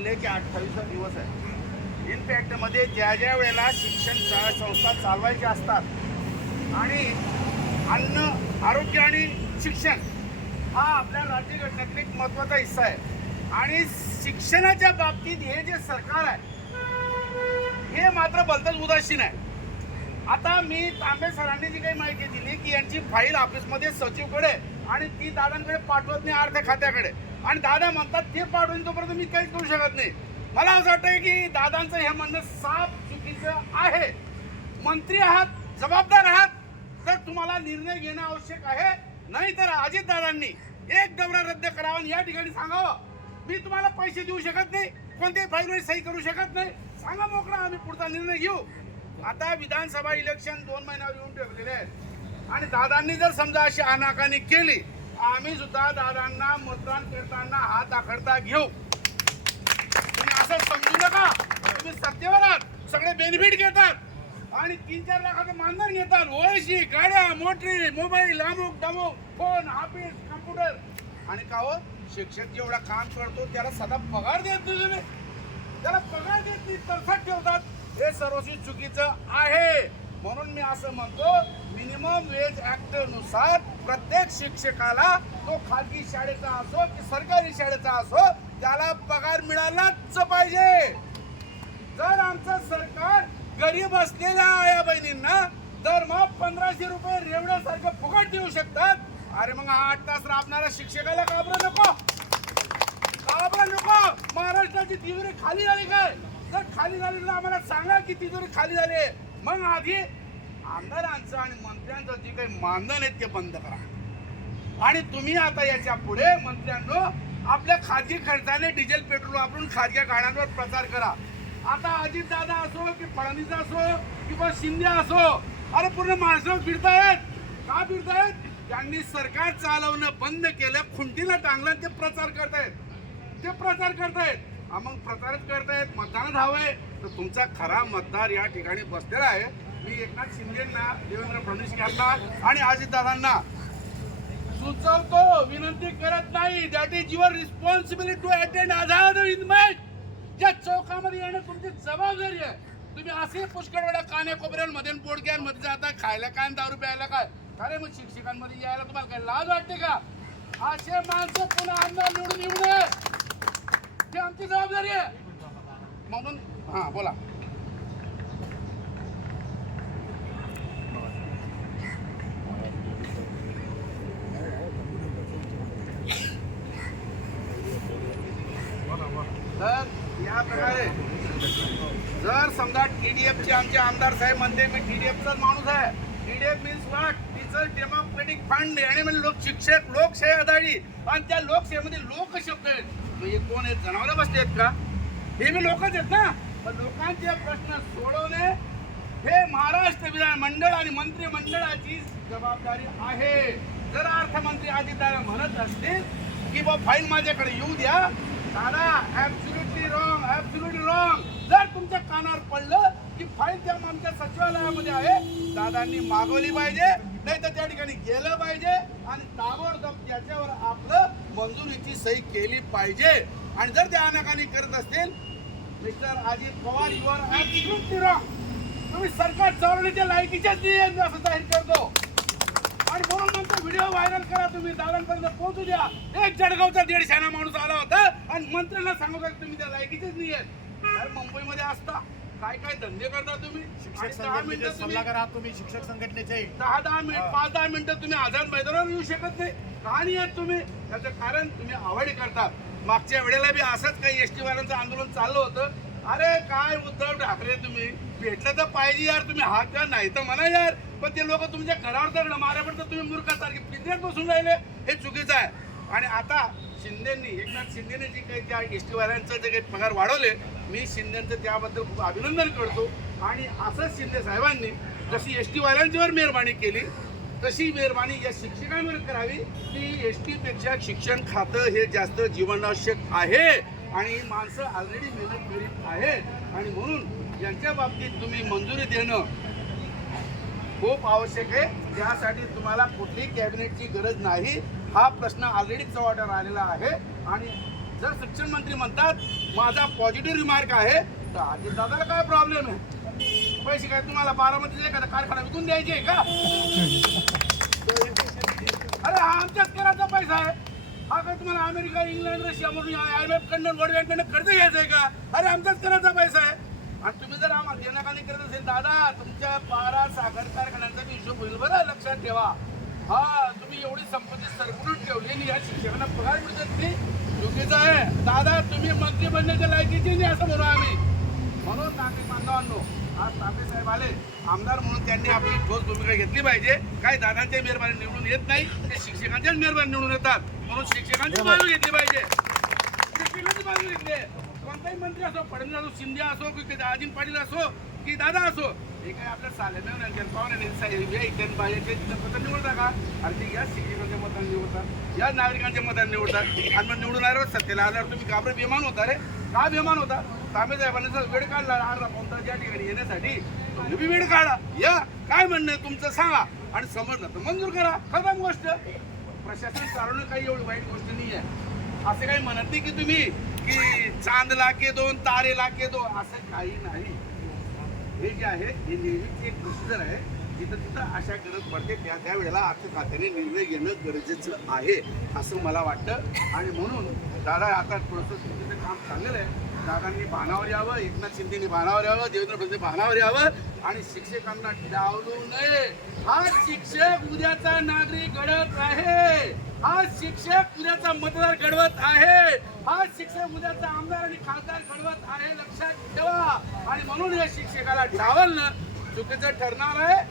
बोलले की अठ्ठावीसा दिवस आहे. इनफॅक्टमध्ये ज्या ज्या वेळेला शिक्षण शाळा संस्था चालवायच्या असतात आणि अन्न आरोग्य आणि शिक्षण हा आपल्या राज्यघटनेतला एक महत्त्वाचा हिस्सा आहे. आणि शिक्षणाच्या बाबतीत हे जे सरकार आहे हे मात्र बलतच उदासीन आहे. आता मी तांबे सरांनी जी काही माहिती दिली की यांची फाईल ऑफिसमध्ये सचिवकडे आणि ती दादांकडे पाठवत नाही अर्ध्या खात्याकडे. आणि दादा म्हणतात ते पाठवून तोपर्यंत मी काहीच करू शकत नाही. मला असं वाटतं की दादांचं हे म्हणणं साफ चुकीचं आहे. मंत्री आहात जबाबदार आहात तर तुम्हाला निर्णय घेणं आवश्यक आहे. नाही तर अजितदादांनी एक दौरा रद्द करावा आणि या ठिकाणी सांगावं. मी तुम्हाला पैसे देऊ शकत नाही कोणत्याही फाईलवर सही करू शकत नाही. सांगा मोकळा आम्ही पुढचा निर्णय घेऊ. आता विधानसभा इलेक्शन दोन महिन्यावर येऊन ठेवलेले आहेत. आणि दादांनी जर समजा अशी अनाकानी केली आम्ही सुद्धा दादांना मतदान करताना हात आखडता घेऊ. तुम्ही असं समजू नका. तुम्ही सत्तेवर आहात. सगळे बेनिफिट घेतात. आणि तीन चार लाखाचं मानधन घेतात. ओळशी गाड्या मोटरी मोबाईल अमुक डमुक फोन ऑफिस कम्प्युटर आणि का हो? शिक्षक जेवढा काम करतो त्याला सदा पगार देत नाही तुम्ही. त्याला पगार देत नाही तरफट ठेवतात. हे सर्वस्वी चुकीचं आहे. म्हणून मी असं म्हणतो मिनिमम वेज ऍक्टनुसार प्रत्येक शिक्षकाला तो खाजगी शाळेचा असो की सरकारी शाळेचा असो त्याला पगार मिळालाच पाहिजे. जर आमचं सरकार गरीब असलेल्या आया बहिणींना दरमहा पंधराशे रुपये रेवड्यासारखं फुकट देऊ शकतात अरे मग आठ तास राबणाऱ्या शिक्षकाला घाबरं नको. घाबरं नको. महाराष्ट्राची तिजोरी खाली झाली काय? जर खाली झाली तर आम्हाला सांगा की तिजोरी खाली झाली आहे. मग आधी आमदारांचं आणि मंत्र्यांचं जे काही मानधन आहे ते बंद करा. आणि तुम्ही आता याच्यापुढे मंत्र्यांनो आपल्या खाजगी खर्चाने डिझेल पेट्रोल वापरून खाजगी गाड्यांवर प्रचार करा. आता अजितदादा असो की फडणवीस असो किंवा शिंदे असो अरे पूर्ण माणसं फिरतायत. का फिरतायत? त्यांनी सरकार चालवणं बंद केलं खुंटीला टांगलं ते प्रचार करतायत. ते प्रचार करतायत. मग प्रचारच करतायत. मतदानात हवंय तर तुमचा खरा मतदार या ठिकाणी बसलेला आहे. मी एकनाथ शिंदेना देवेंद्र फडणवीस यांना आणि अजितदादांना सुचवतो विनंती करत नाही. That is your responsibility to attend Azad in match ज्या चौकामध्ये येणं तुमची जबाबदारी आहे. तुम्ही असे पुष्कळ वेळा काने कोपऱ्यांमध्ये आणि बोडक्यांमध्ये जाता खायला काय दारू प्यायला काय? अरे मग शिक्षकांमध्ये यायला तुम्हाला काय लाज वाटते का? असे माणसं पुन्हा आमदार निवडून येऊ नये आमची जबाबदारी आहे. म्हणून हा बोला. तर या प्रकारे जर समजा टीडीएफचे आमचे आमदार साहेब म्हणते मी टीडीएफचाच माणूस आहे. TDF means what teacher democratic fund आणि म्हणजे लोक शिक्षक लोकशाही आधारी आणि त्या लोकशाहीमध्ये लोक शब्द आहेत. म्हणजे कोण आहेत? जनावरं बसले आहेत का? हे मी लोकच आहेत ना. पण लोकांचे प्रश्न सोडवणे हे महाराष्ट्र विधान मंडळ आणि मंत्रिमंडळाची जबाबदारी आहे. जर अर्थमंत्री आदित्य म्हणत असतील की बा फाईल माझ्याकडे येऊ द्या. दादा ऍब्सुल्युटली रॉंग ऍब्सुल्युटली रॉंग जर तुमच्या कानावर पडलं की फाईल त्या आमच्या सचिवालयामध्ये आहे दादांनी मागवली पाहिजे नाही तर त्या ठिकाणी गेलं पाहिजे आणि ताबडतोब त्याच्यावर आपलं मंजुरीची सही केली पाहिजे. आणि जर ते अनाकानी करत असतील mister Ajit Pawar your absolutely wrong तुम्ही सरकार चालवण्याच्या लायकीच्याच नाही असं जाहीर करतो. आणि म्हणून म्हणतो व्हिडिओ व्हायरल करा तुम्ही दादांपर्यंत पोहोचू द्या. एक जळगावचा दीड शाना माणूस आला होता आणि मंत्र्यांना सांगत होता तुम्ही त्या लायकीचेच नाही आहेत. मुंबईमध्ये असता काय काय धंदे करता तुम्ही? शिक्षक दहा संघटनेचे मिनिटं तुम्ही सल्लागार आहात तुम्ही शिक्षक संघटनेचे. दहा दहा मिनिट पाच दहा मिनिटं तुम्ही आझाद मैदानावर येऊ शकत नाही. का नाही आहेत तुम्ही? त्याचं कारण तुम्ही आवडी करतात मागच्या वेळेला बी असंच काही एस टी वाल्यांचं आंदोलन चाललं होतं. अरे काय उद्धव ठाकरे तुम्ही? भेटलं तर पाहिजे यार तुम्ही हात द्या नाही तर म्हणा यार. पण ते लोक तुमच्या घरावर तर माऱ्यापर्यंत तुम्ही मूर्खासारखे पिंजऱ्यात बसून राहिले. हे चुकीचं आहे. आणि आता शिंदेंनी एकनाथ शिंदेने जी काही त्या एस टीवाल्यांचं जे काही पगार वाढवले मी शिंदेचं त्याबद्दल खूप अभिनंदन करतो. आणि असंच शिंदे साहेबांनी जशी एस टीवाल्यांच्यावर मेहरबानी केली तशी मेहरबानी या शिक्षकांवर करावी. की एस टीपेक्षा शिक्षण खातं हे जास्त जीवनावश्यक आहे. आणि ही माणसं ऑलरेडी मेहनत करीत आहेत. आणि म्हणून यांच्या बाबतीत तुम्ही मंजुरी देणं खूप आवश्यक आहे. त्यासाठी तुम्हाला कुठली कॅबिनेटची गरज नाही. हा प्रश्न ऑलरेडी चौवाट्यावर आलेला आहे. आणि जर शिक्षण मंत्री म्हणतात माझा पॉझिटिव्ह रिमार्क आहे तर आधी दादाला काय प्रॉब्लेम आहे? पैसे काय तुम्हाला बारामतीचा एखादा कारखाना विकून द्यायचे आहे का अरे हा आमच्याच कराचा पैसा आहे हा काय तुम्हाला अमेरिका इंग्लंड रशिया म्हणून आय एम एफ कडनं वर्ल्ड बँकडनं कर्ज घ्यायचं आहे का? अरे आमचाच करायचा पैसा आहे. आणि तुम्ही जर आम्हाला देण्याखाली करत असेल दादा तुमच्या बारा साखर कारखान्यांचा हिशोब होईल बरं लक्षात ठेवा. हा तुम्ही एवढी संपत्ती सरकून ठेवलेली या शिक्षकांना पगार मिळतात नाही चुकीचं आहे. दादा तुम्ही मंत्री बनण्याच्या लायकीचे नाही असं म्हणू आम्ही. म्हणून नागरिक बांधवांनो आज तापे साहेब आले. आमदार म्हणून त्यांनी आपली ठोस भूमिका घेतली पाहिजे. काही दादांच्या मेहरबानी निवडून येत नाही ते शिक्षकांच्याच मेहरबानी निवडून येतात. म्हणून शिक्षकांची बाजू घेतली पाहिजे. शिक्षकांची बाजू घेतली. कोणताही मंत्री असो फडणवीस असो शिंदे असो की अजित पाटील असो की दादा असो हे काय आपल्या सालेमे पाहिजे मतं निवडता का अरे ते या शिक्षकांच्या मताने निवडतात या नागरिकांच्या मताने निवडतात. आणि मग निवडून आल्यावर सत्तेला आल्यावर तुम्ही घाबरे बेमान होता रे? का बेमान होता? तांबे साहेबांनी वेळ काढला अर्धा पाऊन तास या ठिकाणी येण्यासाठी. तुम्ही वेळ काढा. या. काय म्हणणं तुमचं सांगा. आणि समजलं तर मंजूर करा. खतम गोष्ट. प्रशासन चालवणं काही एवढी वाईट गोष्ट नाही आहे असं काही म्हणत नाही की तुम्ही की चांद लाके दोन तारे लाके दोन असं काही नाही. हे जे आहे हे नेहमीच एक प्रोसिजर आहे. जिथं तिथं अशा गरज पडते त्या त्यावेळेला अर्थ खात्याने निर्णय घेणं गरजेचं आहे असं मला वाटतं. आणि म्हणून दादा आता थोडंसं चुकीचं काम चांगलं आहे. दादांनी भानावर यावं एकनाथ शिंदेनी भानावर यावं देवेंद्र फडणवीस भानावर यावं आणि शिक्षकांना डावलू नये. हा शिक्षक उद्याचा नागरिक घडत आहे. हा शिक्षक उद्याचा मतदार घडवत आहे. हा शिक्षक उद्याचा आमदार आणि खासदार घडवत आहे. लक्षात ठेवा. आणि म्हणून या शिक्षकाला डावलणं चुकीचं ठरणार आहे.